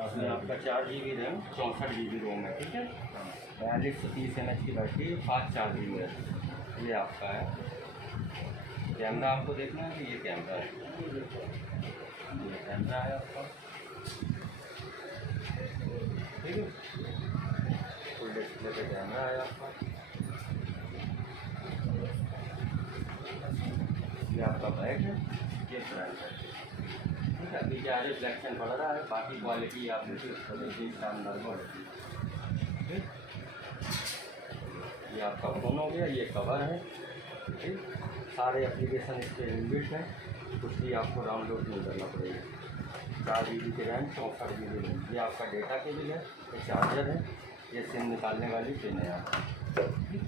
उसमें आपका 4 GB RAM 64 GB रोम है, ठीक है। 4230 mAh की बैटरी, फास्ट चार्जिंग है। ये आपका है। कैमरा आपको देखना है कि ये कैमरा है, ये कैमरा है आपका, ठीक है। फुल डिस्प्ले पे कैमरा है आपका। ये आपका बैक है, ये फ्रंट है, ठीक है। अभी क्या है, रिफ्लेक्शन पड़ रहा है, बाकी क्वालिटी आप देखिए उसको देखिए, शानदार क्वालिटी, ठीक। ये आपका फ़ोन हो गया, ये कवर है, ठीक। सारे एप्लीकेशन इसके इनबिल्ट हैं, कुछ भी आपको डाउनलोड नहीं करना पड़ेगा। 4 GB की रैम 64 GB रैम। ये आपका डेटा केबल है, ये चार्जर है, ये सिम निकालने वाली पिन है आपका, ठीक।